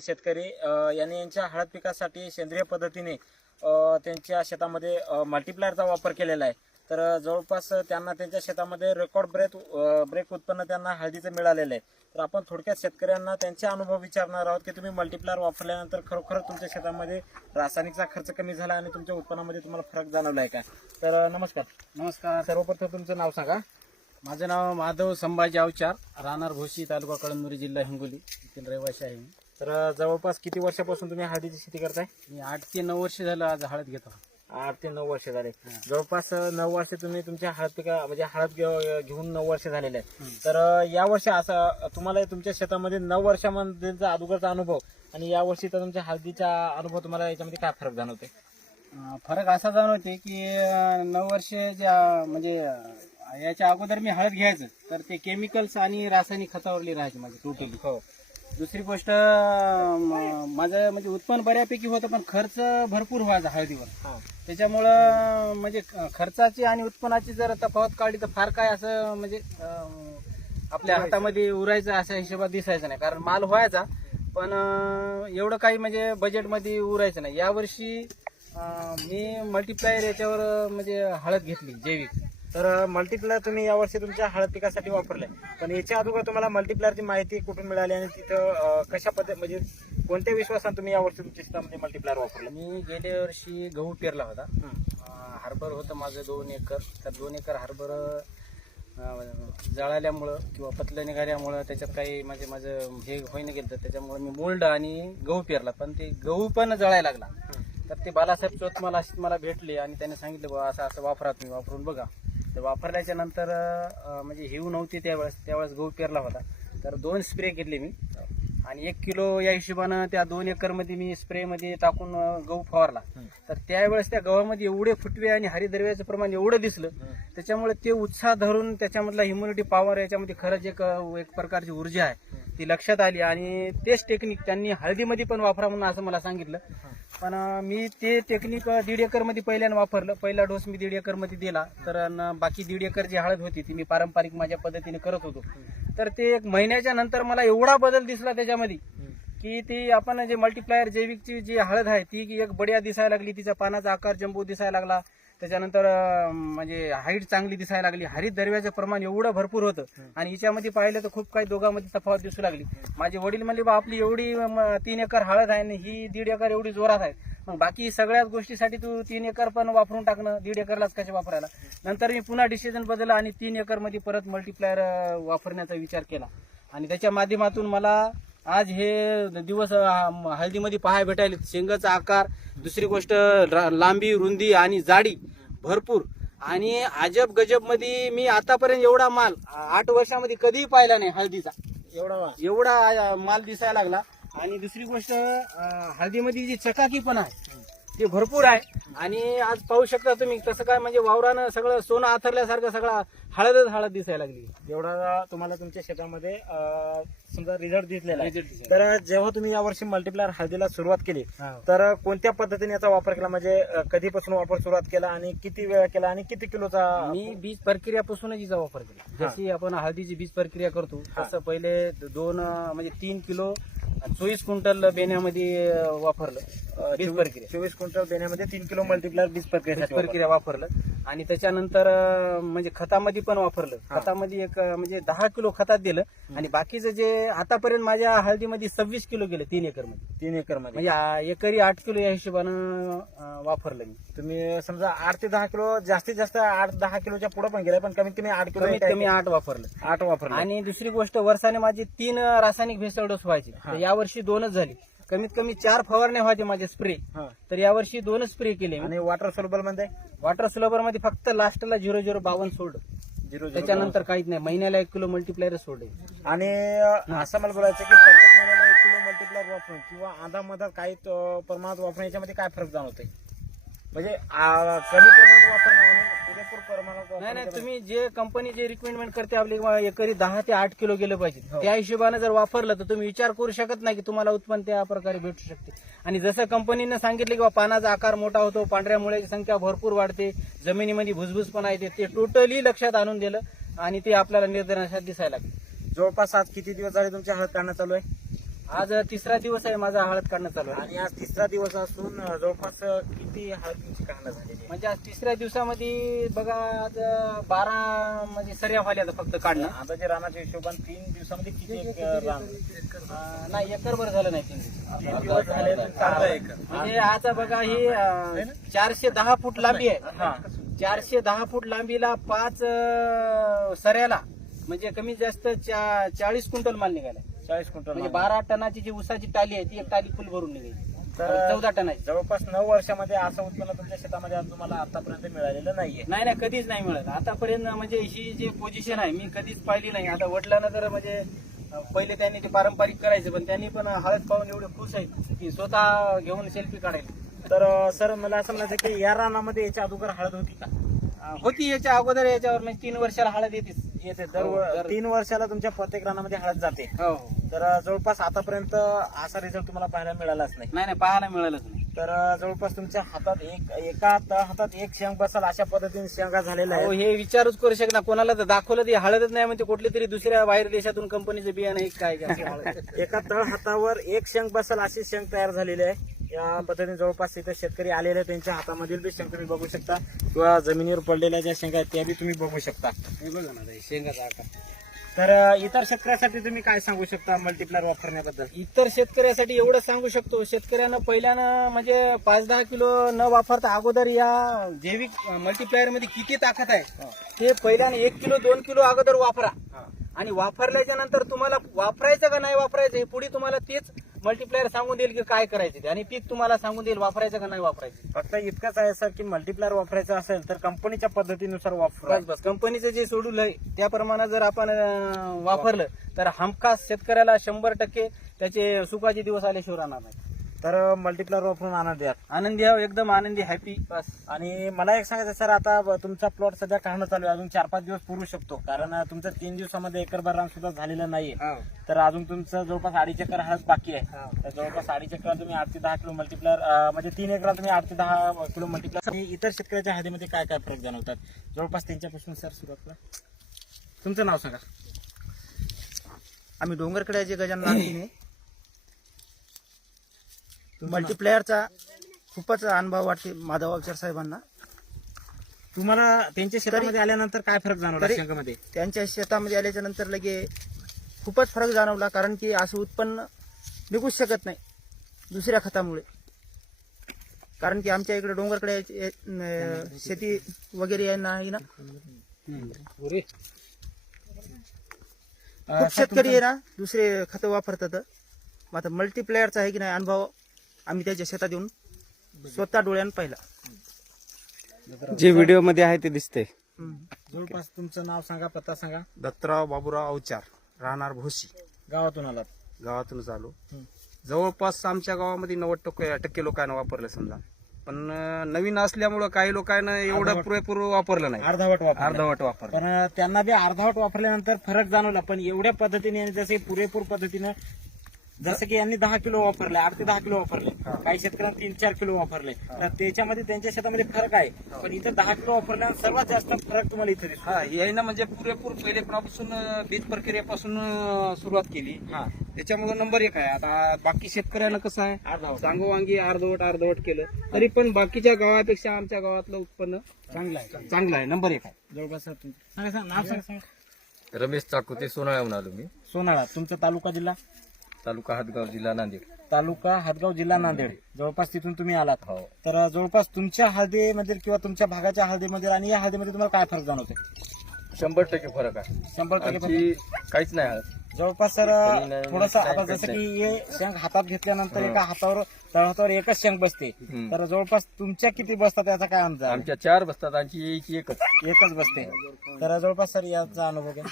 शेतकरी यांनी यांच्या हळद पिकासाठी सेंद्रिय पद्धतीने त्यांच्या शेतामध्ये मल्टीप्लायरचा वापर केलेला आहे. तर जवळपास त्यांना त्यांच्या शेतामध्ये रेकॉर्ड ब्रेक उत्पन्न त्यांना हळदीचं मिळालेलं आहे. तर आपण थोडक्यात शेतकऱ्यांना त्यांचे अनुभव विचारणार आहोत की तुम्ही मल्टीप्लायर वापरल्यानंतर खरोखर तुमच्या शेतामध्ये रासायनिकचा खर्च कमी झाला आणि तुमच्या उत्पन्नामध्ये तुम्हाला फरक जाणवला आहे का? तर नमस्कार. नमस्कार. सर्वप्रथम तुमचं नाव सांगा. माझं नाव माधव संभाजी अवचार, राहणार भोशी, तालुका कळमनुरी, जिल्हा हिंगोली येथील रहिवासी आहे मी. तर जवळपास किती वर्षापासून तुम्ही हळदीची शेती करताय? मी 8 ते 9 वर्ष झालं आज हळद घेतो. 8 ते 9 वर्ष झाले. जवळपास 9 वर्ष तुम्ही तुमच्या हळद पिका म्हणजे हळद घेऊन 9 वर्ष झालेले आहे. तर या वर्षी असं तुम्हाला तुमच्या शेतामध्ये 9 वर्षामध्येचा अगोदरचा अनुभव आणि या वर्षीचा तुमच्या हळदीचा अनुभव तुम्हाला याच्यामध्ये काय फरक जाणवते? फरक असा जाणवते की 9 वर्ष म्हणजे याच्या अगोदर मी हळद घ्यायचं तर ते केमिकल्स आणि रासायनिक खतावरली राहायचे माझे टोटली. हो. दुसरी गोष्ट माझं म्हणजे उत्पन्न बऱ्यापैकी होतं पण खर्च भरपूर व्हायचा हळदीवर. त्याच्यामुळं म्हणजे खर्चाची आणि उत्पन्नाची जर तफावत काढली तर फार काय असं म्हणजे आपल्या हातामध्ये उरायचं अशा हिशोबात दिसायचं नाही. कारण माल व्हायचा पण एवढं काही म्हणजे बजेटमध्ये उरायचं नाही. यावर्षी मी मल्टीप्लायर याच्यावर म्हणजे हळद घेतली जैविक. तर मल्टीप्लायर तुम्ही यावर्षी तुमच्या हळद पिकासाठी वापरलंय, पण याच्या अगोदर तुम्हाला मल्टीप्लायरची माहिती कुठून मिळाली आणि तिथं कशा पद्धती म्हणजे कोणत्या विश्वासाने तुम्ही यावर्षी तुमच्या शेतामध्ये मल्टीप्लायर वापरलं? मी गेल्या वर्षी गहू पेरला होता. हरभर होतं माझं 2 एकर. तर 2 एकर हरभर जळाल्यामुळं किंवा पतलं निघाल्यामुळं त्याच्यात काही म्हणजे माझं हे होईन गेलं तर त्याच्यामुळे मी मोल्ड आणि गहू पेरला, पण ते गहू पण जळायला लागला. तर ते बालासाहेब चोत मला भेटले आणि त्याने सांगितलं बाबा असं असं वापरा, तुम्ही वापरून बघा. तर वापरल्याच्या नंतर म्हणजे हिव नव्हती त्यावेळेस गहू पेरला होता. तर 2 स्प्रे घेतले मी आणि 1 किलो या हिशोबानं त्या 2 एकरमध्ये मी स्प्रेमध्ये टाकून गहू फवारला. तर त्यावेळेस त्या गव्हामध्ये एवढे फुटवे आणि हरितद्रव्याचं प्रमाण एवढं दिसलं, त्याच्यामुळे ते उत्साह धरून त्याच्यामधला इम्युनिटी पॉवर याच्यामध्ये खरंच एक प्रकारची ऊर्जा आहे ती लक्षात आली. आणि तेच टेक्निक त्यांनी हळदीमध्ये पण वापरा म्हणून असं मला सांगितलं. पण मी ते टेक्निक 1.5 एकरमध्ये पहिल्यानं वापरलं. पहिला डोस मी 1.5 एकरमध्ये दिला. तर बाकी 1.5 एकर जी हळद होती ती मी पारंपरिक माझ्या पद्धतीने करत होतो. तर ते 1 महिन्याच्या नंतर मला एवढा बदल दिसला त्याच्यामध्ये की ती आपण जे मल्टीप्लायर जैविकची जी हळद आहे ती एक बढिया दिसायला लागली. तिचा पानाचा आकार जंबू दिसायला लागला. त्याच्यानंतर म्हणजे हाईट चांगली दिसायला लागली. हरित द्रव्याचं प्रमाण एवढं भरपूर होतं आणि हिच्यामध्ये पाहिलं तर खूप काही दोघांमध्ये तफावत दिसू लागली. माझे वडील म्हणले बा आपली एवढी 3 एकर हळद आहे आणि ही 1.5 एकर एवढी जोरात आहे, मग बाकी सगळ्याच गोष्टीसाठी तू 3 एकर पण वापरून टाकणं, 1.5 एकरलाच कशा वापरायला. नंतर मी पुन्हा डिसिजन बदलला आणि 3 एकरमध्ये परत मल्टीप्लायर वापरण्याचा विचार केला आणि त्याच्या माध्यमातून मला आज हे दिवस हळदीमध्ये पाहायला भेटायला. शेंगाचा आकार, दुसरी गोष्ट लांबी, रुंदी आणि जाडी भरपूर आणि अजब गजब मध्ये मी आतापर्यंत एवढा माल 8 वर्षामध्ये कधीही पाहिला नाही हळदीचा. एवढा माल दिसायला लागला. आणि दुसरी गोष्ट हळदीमध्ये जी चकाकी पण आहे ते भरपूर आहे. आणि आज पाहू शकता तुम्ही कसं काय म्हणजे वावरानं सगळं सोनं आथरल्यासारखं सगळं हळद दिसायला लागली. एवढा तुम्हाला तुमच्या शेतामध्ये समजा रिझल्ट दिसलेला आहे. तर जेव्हा तुम्ही यावर्षी मल्टीप्लायर हळदीला सुरुवात केली तर कोणत्या पद्धतीने याचा वापर केला, म्हणजे कधीपासून वापर सुरुवात केला आणि किती वेळ केला आणि किती किलोचा? मी बीज प्रक्रियापासूनच हिचा वापर केला. जशी आपण हळदीची बीज प्रक्रिया करतो तसं पहिले 3 किलो 24 क्विंटल बेण्यामध्ये वापरलं बीज प्रक्रिया. 24 क्विंटल बेण्यामध्ये 3 किलो मल्टीप्लायर बीज प्रक्रिया वापरलं. आणि त्याच्यानंतर म्हणजे खतामध्ये पण वापरलं. खतामध्ये एक म्हणजे 10 किलो खतात दिलं आणि बाकीचं जे आतापर्यंत माझ्या हळदीमध्ये 26 किलो गेलं 3 एकरमध्ये म्हणजे एकरी 8 किलो या हिशोबानं वापरलं मी. तुम्ही समजा 8 ते 10 किलो जास्तीत जास्त 8-10 किलोच्या पुढे पण गेले, पण कमीत कमी 8 किलो 8 वापरलं. आणि दुसरी गोष्ट वर्षाने माझी 3 रासायनिक भेसळ डोस व्हायचे, यावर्षी 2च झाली. कमीत कमी 4 फवारण्या व्हायचे माझे स्प्रे, तर यावर्षी 2च स्प्रे केले. आणि वॉटर सोलबर मध्ये फक्त लास्टला 0.052 सोडलं. त्याच्यानंतर काहीच नाही. महिन्याला 1 किलो मल्टीप्लायर सोडले. आणि असं मला बोलायचं की प्रत्येक महिन्याला 1 किलो मल्टीप्लायर वापरून किंवा आधामधात काही प्रमाणात वापरून याच्यामध्ये काय फरक जाणवतोय? म्हणजे कमी प्रमाणात वापरणं आणि पुरेपूर प्रमाणात नाही, तुम्ही जे कंपनी जे रिकमेंडमेंट करते आपली एकरी 10 ते 8 किलो गेलं पाहिजे, त्या हिशोबाने जर वापरलं तर तुम्ही विचार करू शकत नाही की तुम्हाला उत्पन्न त्या प्रकारे भेटू शकते. आणि जसं कंपनीनं सांगितलं की पानाचा आकार मोठा होतो, पांढऱ्या मुळ्याची संख्या भरपूर वाढते, जमिनीमध्ये भुसभुसपणा येते, ते टोटली लक्षात आणून दिलं आणि ते आपल्याला निर्दर्शनात दिसायला लागले. जवळपास आज किती दिवस झाले तुमची हळद काढणं चालू आहे? आज तिसरा दिवस आहे माझा हळद काढणं चालू आहे. आणि आज तिसरा दिवस असून जवळपास किती हळदीची काढणं झालेली आहे? म्हणजे आज तिसऱ्या दिवसामध्ये बघा आज 12 म्हणजे सर्या झाल्या आता फक्त काढणं. अंदाजे रानाच्या हिशोबाने 3 दिवसामध्ये किती रान? नाही एकरभर झालं नाही 3 दिवस. 3 दिवस झाले तर चांगलं आहे. म्हणजे आता बघा ही 410 फूट लांबी आहे. हा 410 फूट लांबीला 5 सऱ्याला म्हणजे कमी जास्त 40 क्विंटल माल निघाला. 40 क्विंटल म्हणजे 12 टनाची जी ऊसाची टाली आहे ती एक टाली फुल भरून निघाली. तर 14 टनाची. जवळपास 9 वर्षामध्ये असं उत्पन्न तुमच्या शेतामध्ये आज तुम्हाला आतापर्यंत मिळालेलं नाहीये. नाही कधीच नाही मिळत आतापर्यंत. म्हणजे ही जी पोझिशन आहे मी कधीच पाहिली नाही. आता वडिलांना तर म्हणजे पहिले त्यांनी ते पारंपरिक करायचं पण त्यांनी पण हळद पाहून एवढे खुश आहेत की स्वतः घेऊन सेल्फी काढायला. तर सर मला असं म्हणायचं की या रानामध्ये याच्या अगोदर हळद होती का? होती याच्या अगोदर याच्यावर म्हणजे 3 वर्षाला हळद येतेच. येते दर 3 वर्षाला तुमच्या प्रत्येक रानामध्ये हळद जाते. हो तर जवळपास आतापर्यंत असा रिझल्ट तुम्हाला पाहायला मिळालाच नाही. नाही पाहायला मिळालंच नाही. तर जवळपास तुमच्या हातात एका हातात एक शेंग बसाल अशा पद्धतीने शेंगा झालेल्या हो आहेत. हे विचारूच करू शकणार कोणाला तर दाखवलं ते हळदच नाही म्हणजे कुठली तरी दुसऱ्या बाहेर देशातून कंपनीचं बियाणं आहे काय काय हळद. एका तळ हातावर एक शेंग बसाल अशी शेंग तयार झालेली आहे. या पद्धतीने जवळपास इथे शेतकरी आलेले आहेत. त्यांच्या हातामधील बी शेंग तुम्ही बघू शकता किंवा जमिनीवर पडलेल्या ज्या शेंगा आहेत त्या बी तुम्ही बघू शकता. हे बघा ना हे शेंगाचा आकार. तर इतर शेतकऱ्यासाठी तुम्ही काय सांगू शकता मल्टीप्लायर वापरण्याबद्दल? इतर शेतकऱ्यासाठी एवढं सांगू शकतो शेतकऱ्यांना पहिल्यानं म्हणजे 5-10 किलो न वापरता अगोदर या जैविक मल्टीप्लायर मध्ये किती ताकद आहे ते पहिल्यानं 1 किलो 2 किलो अगोदर वापरा. आणि वापरल्याच्या नंतर तुम्हाला वापरायचं का नाही वापरायचं हे पुढे तुम्हाला तेच मल्टीप्लायर सांगून देईल की काय करायचं ते आणि पीक तुम्हाला सांगून देईल वापरायचं का नाही वापरायचं. फक्त इतकंच आहे सर की मल्टीप्लायर वापरायचं असेल तर कंपनीच्या पद्धतीनुसार वापरा. बस कंपनीचं जे शेड्यूल आहे त्याप्रमाणे जर आपण वापरलं तर हमखास शेतकऱ्याला 100% त्याचे सुखाचे दिवस आल्याशिवाय राहणार नाही. तर मल्टीप्लायर वापरून आनंद द्या. आनंदी आहे एकदम आनंदी हॅपी बस. आणि मला एक सांगायचं सर आता तुमचा प्लॉट सध्या काढणं चालू आहे. अजून 4-5 दिवस पुरू शकतो कारण तुमचं 3 दिवसामध्ये एकरभर रान सुद्धा झालेलं नाहीये. तर अजून तुमचं जवळपास 2.5 एकर हळद बाकी आहे. तर जवळपास 2.5 एकर तुम्ही 8 ते 10 किलो मल्टीप्लायर म्हणजे 3 एकरात तुम्ही 8 ते 10 किलो मल्टीप्लायर. इतर शेतकऱ्याच्या हळदीमध्ये काय काय फरक जाणवतात जवळपास त्यांच्यापासून सर सुरुवात करा. तुमचं नाव सांगा. आम्ही डोंगरकड्याचे गजानन नागटिने. मल्टीप्लेअरचा खूपच अनुभव वाटते माधव अक्षर साहेबांना. तुम्हाला त्यांच्या शेतामध्ये आल्यानंतर काय फरक जाणवला तरी- शेंगामध्ये? त्यांच्या शेतामध्ये आल्याच्या नंतर लगे खूपच फरक जाणवला कारण की असं उत्पन्न निघूच शकत नाही दुसऱ्या खतामुळे. कारण की आमच्या इकडे डोंगरकडे शेती वगैरे आहे नाही ना. खूप शेतकरी आहे ना दुसरे खतं वापरतात. आता मल्टीप्लेअरचा आहे की नाही अनुभव आम्ही त्याच्या शेतात येऊन स्वतः डोळ्यानं पाहिला. जे व्हिडिओ मध्ये आहे ते दिसते. जवळपास तुमचं नाव सांगा, पत्ता सांगा. दत्तराव बाबूराव अवचार, राहणार भोसी, गावातून आलात? गावातूनच आलो. जवळपास आमच्या गावामध्ये 90% लोकांना वापरलं समजा. पण नवीन असल्यामुळं काही लोकांना एवढं पुरेपूर वापरलं नाही. अर्धवट वापर. अर्धवट वापर. पण त्यांना बी अर्धवट वापरल्यानंतर फरक जाणवला. पण एवढ्या पद्धतीने आणि जसे पुरेपूर पद्धतीनं जसं की यांनी 10 किलो वापरले, 8 ते 10 किलो वापरले, काही शेतकऱ्यांनी 3-4 किलो वापरले. तर त्याच्यामध्ये त्यांच्या शेतामध्ये फरक आहे. पण इथं 10 किलो वापरल्यानं सर्वात जास्त फरक तुम्हाला इथे दिसतो. हा हे ना म्हणजे पुरेपूर पहिलेपासून बीज प्रक्रियेपासून सुरुवात केली. त्याच्यामुळे नंबर 1 आहे. आता बाकी शेतकऱ्यांना कसं आहे अर्धवट. सांगोवांगी अर्धवट केलं तरी पण बाकीच्या गावापेक्षा आमच्या गावातलं उत्पन्न चांगलं आहे. नंबर 1 आहे. जवळपास सर तुमचं सांगा, नाव सांगा. रमेश चाकुते, सोनाळ्याहून आलो मी. सोनाळा. तुमचा तालुका जिल्हा? तालुका हातगाव, जिल्हा नांदेड. तालुका हातगाव, जिल्हा नांदेड. जवळपास तिथून तुम्ही आलात. हो. तर जवळपास तुमच्या हळदीमधील किंवा तुमच्या भागाच्या हळदीमध्ये आणि या हळदीमध्ये तुम्हाला काय फरक जाणवते? 100% फरक आहे. 100% आमची काहीच नाही हळद. जवळपास सर नाही, थोडस आता नाही, जसं नाही. की हे शेंग हातात घेतल्यानंतर एका हातावर तळहातावर एकच शेंग बसते. तर जवळपास तुमच्या किती बसतात याचा काय अंदाज? आमच्या 4 बसतात, आमची यायची एकच. एकच बसते. तर जवळपास सर याचा अनुभव घ्या.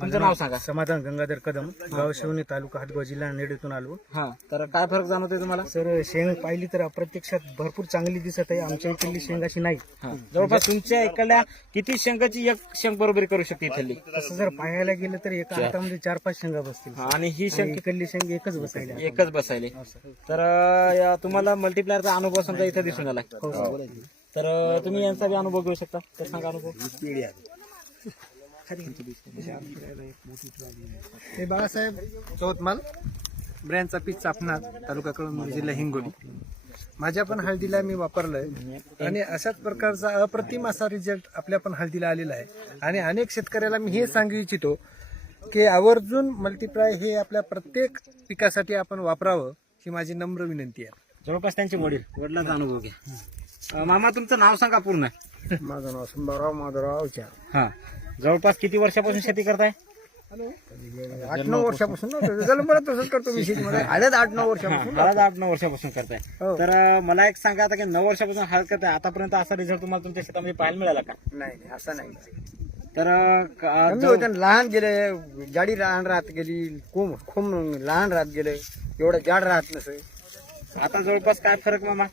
तुमचं नाव सांगा. समाधान गंगाधर कदम, गाव शिवणी, तालुका हातगाव, जिल्हा नांदेडून आलो. हा. तर काय फरक जाणवते तुम्हाला? सर शेंग पाहिली तर प्रत्यक्षात भरपूर चांगली दिसत आहे. आमच्या इकडली शेंग अशी नाही. जवळपास तुमच्या इकडल्या किती शेंगाची एक शेंग बरोबरी करू शकते इथली? तसं जर पाहायला गेलं तर एका हातामध्ये 4-5 शेंगा बसतील. आणि ही शेंग इकडली शेंग एकच बसायला. एकच बसायले. तर तुम्हाला मल्टीप्लायरचा अनुभव समजा इथे दिसून आला. तर तुम्ही यांचा बी अनुभव घेऊ शकता. तर सांगा अनुभव. हे बाळासाहेब चौतमाल, ब्रँडचा पीक चापणार, तालुका कळमनुरी, जिल्हा हिंगोली. माझ्या पण हळदीला मी वापरलंय आणि अशाच प्रकारचा अप्रतिम असा रिझल्ट आपल्या पण हळदीला आलेला आहे. आणि अनेक शेतकऱ्याला मी हे सांगू इच्छितो की आवर्जून मल्टीप्लाय हे आपल्या प्रत्येक पिकासाठी आपण वापरावं, ही माझी नम्र विनंती आहे. जवळपास त्यांचे वडिलांचा अनुभव घ्या. मामा तुमचं नाव सांगा पूर्ण. माझं नाव संभाराव माधवराव चार. हा, जवळपास किती वर्षापासून शेती करताय? 8-9 वर्षापासून मला तसंच करतो मी शेतीमध्ये. हळद 8-9 वर्षापासून. हळद 8-9 वर्षापासून करताय. तर मला एक सांगा, आता की 9 वर्षापासून हळद करताय, आतापर्यंत असा रिझल्ट तुम्हाला तुमच्या शेतामध्ये पाहायला मिळाला का? नाही असं नाही. तर कमी होतं, लहान गेलं, जाडी लहान राहत गेली, खूप लहान राहत गेलं, एवढं जाड राहत नसं. आता जवळपास काय फरक मामा?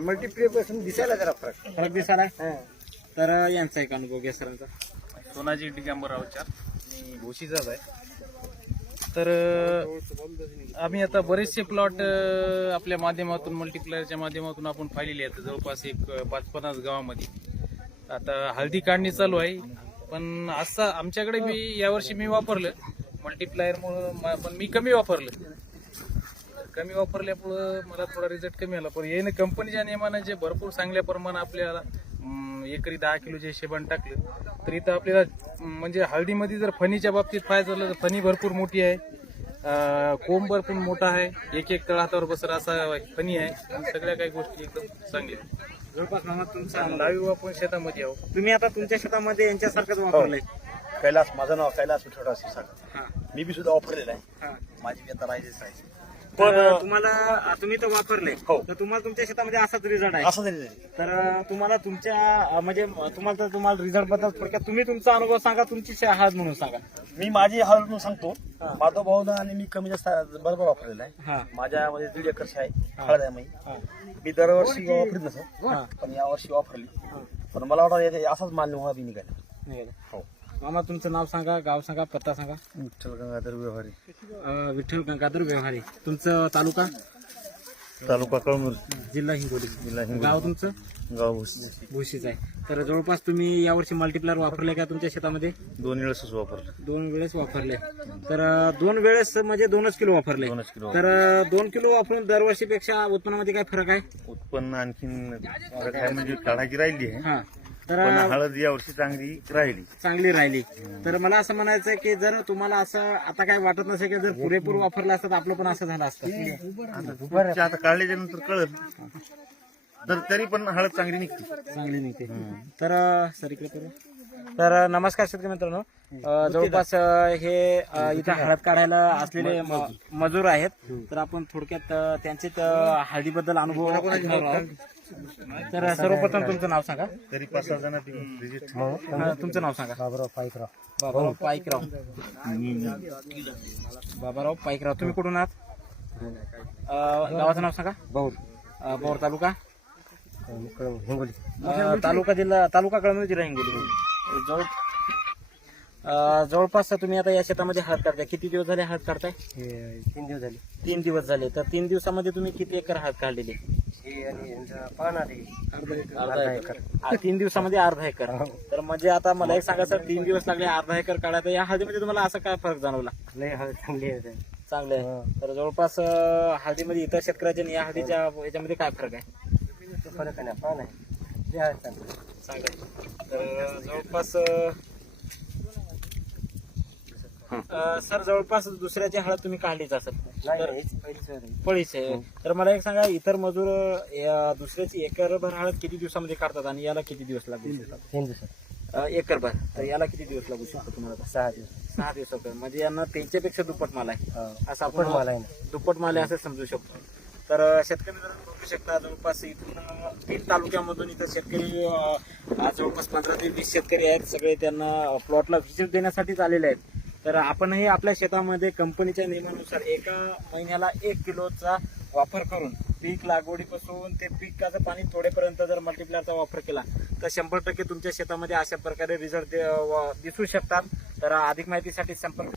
मल्टीप्ले पासून दिसायला जरा फरक दिसायला. तर यांचा एक अनुभव घ्या सरांचा. सोनाजी दिगंबरराव चार, मी भोशीचाच आहे. तर आम्ही आता बरेचसे प्लॉट आपल्या माध्यमातून, मल्टीप्लायरच्या माध्यमातून आपण पाहिलेले आहेत, जवळपास एक 5-50 गावामध्ये. आता हळदी काढणी चालू आहे, पण असं आमच्याकडे यावर्षी मी वापरलं मल्टीप्लायरमुळं, पण मी कमी वापरल्यामुळं मला थोडा रिझल्ट कमी आला. पण याने कंपनीच्या नियमानं जे भरपूर चांगल्या प्रमाणात आपल्याला एकरी 10 किलोचे शेबण टाकलं, तर इथं आपल्याला म्हणजे हळदीमध्ये जर फणीच्या बाबतीत पाहायचं झालं तर फणी भरपूर मोठी आहे, कोंब भरपूर मोठा आहे, एक तळहातावर बसर असा फणी आहे, आणि सगळ्या काही गोष्टी एकदम चांगल्या आहेत. जवळपास मामा तुमचा लाईव्ह आपण शेतामध्ये आहो. तुम्ही आता तुमच्या शेतामध्ये यांच्यासारखंच वापरलंय? कैलास, माझं नाव कैलास विठोबा शिरसागर. हा. मी बी सुद्धा वापरलेलं आहे. हा. माझी बी आता राहिलीच आहे. पण तुम्ही तर वापरले, हो. तर तुम्हाला तुमच्या शेतामध्ये असाच रिझल्ट आहे? असं नाही. तर तुम्हाला तुमच्या म्हणजे तुम्हाला रिझल्ट बद्दल थोडक्यात तुम्ही तुमचा अनुभव सांगा, तुमची हळद म्हणून सांगा. मी माझी हळद म्हणून सांगतो. माधव भाऊनं आणि मी कमी जास्त बरोबर वापरलेलं आहे. हा. माझ्यामध्ये 1.5 एकर आहे हळद आहे. मी दरवर्षी वापरत नसं, पण यावर्षी वापरली. पण मला वाटतं असाच माल बी निघाला. हो. मामा तुमचं नाव सांगा, गाव सांगा, पत्ता सांगा. विठ्ठल गंगाधर व्यवहारी, विठ्ठल गंगाधर व्यवहारी. तुमचं तालुका? तालुका कळमनुरी, जिल्हा हिंगोली. गाव तुमचं? गाव भुशीच आहे. तर जवळपास तुम्ही यावर्षी मल्टीप्लायर वापरले का तुमच्या शेतामध्ये? 2 वेळेसच वापरलं. 2 वेळेस वापरले. तर 2 वेळेस म्हणजे 2च किलो वापरले. 2च किलो. तर 2 किलो वापरून दरवर्षीपेक्षा उत्पन्नामध्ये काय फरक आहे? उत्पन्न आणखीन फरक आहे, म्हणजे काढायची राहिली आहे. हा. तर पण हळद यावर्षी चांगली राहिली. तर मला असं म्हणायचं आहे की जर तुम्हाला असं आता काय वाटत नसेल की जर पुरेपूर वापरलं असतं तर आपलं पण असं झालं असतं? आता काढल्याच्या नंतर कळत, तर तरी पण हळद चांगली निघते. तर सर इकडे करू. तर नमस्कार शेतकरी मित्रांनो, जवळपास हे इथे हळद काढायला असलेले मजूर आहेत. तर आपण थोडक्यात त्यांचे हळदीबद्दल अनुभव ऐकणार आहोत. तर सर्वप्रथम तुमचं नाव सांगा. तरी 5-6 जण व्हिजिट. तुमचं नाव सांगा. बाबराव पाईकराव. बाबाराव पाईकराव. बाबाराव पाईकराव. तुम्ही कुठून आहात? गावाचं नाव सांगा. बौर तालुका हिंगोली. तालुका कळमनुरी, जिल्हा हिंगोली. जवळपास तुम्ही आता या शेतामध्ये हळद काढताय, किती दिवस झाले हळद काढताय? 3 दिवस झाले. 3 दिवस झाले. तर 3 दिवसामध्ये तुम्ही किती एकर हळद काढलेली? अर्धा एकर. 3 दिवसामध्ये अर्धा एकर. तर म्हणजे आता मला एक सांगा सर, 3 दिवस लागले अर्धा एकर काढायला, या हळदीमध्ये तुम्हाला असा काय फरक जाणवला? लय हळद चांगली आहे. चांगलं आहे. तर जवळपास हळदीमध्ये इतर शेतकऱ्याच्या आणि या हळदीच्या याच्यामध्ये काय फरक आहे? फरक आहे ना, पान आहे. चांगलं. तर जवळपास सर जवळपास दुसऱ्याची हळद तुम्ही काढलीच असेल, पळीच आहे. तर मला एक सांगा, इतर मजूर दुसऱ्याची एकरभर हळद किती दिवसामध्ये काढतात आणि याला किती दिवस लागू शकतात? 3 दिवसात. एकरभर. तर याला किती दिवस लागू शकतो तुम्हाला? 6 दिवस. 6 दिवसात. म्हणजे यांना त्यांच्यापेक्षा दुप्पट माल आहे असं आपण दुप्पट माल आहे. दुप्पट माल आहे असं समजू शकतो. तर शेतकरी मित्रांनो बघू शकता, जवळपास इथून 3 तालुक्यामधून इथं शेतकरी जवळपास 15 ते 20 शेतकरी आहेत. सगळे त्यांना प्लॉटला व्हिजिट देण्यासाठीच आलेले आहेत. तर आपणही आपल्या शेतामध्ये कंपनीच्या नियमानुसार एका महिन्याला 1 किलोचा वापर करून पीक लागवडीपासून ते पिकाचं पाणी तोडेपर्यंत जर मल्टीप्लायरचा वापर केला तर 100% तुमच्या शेतामध्ये अशा प्रकारे रिझल्ट दिसू शकतात. तर अधिक माहितीसाठी संपर्क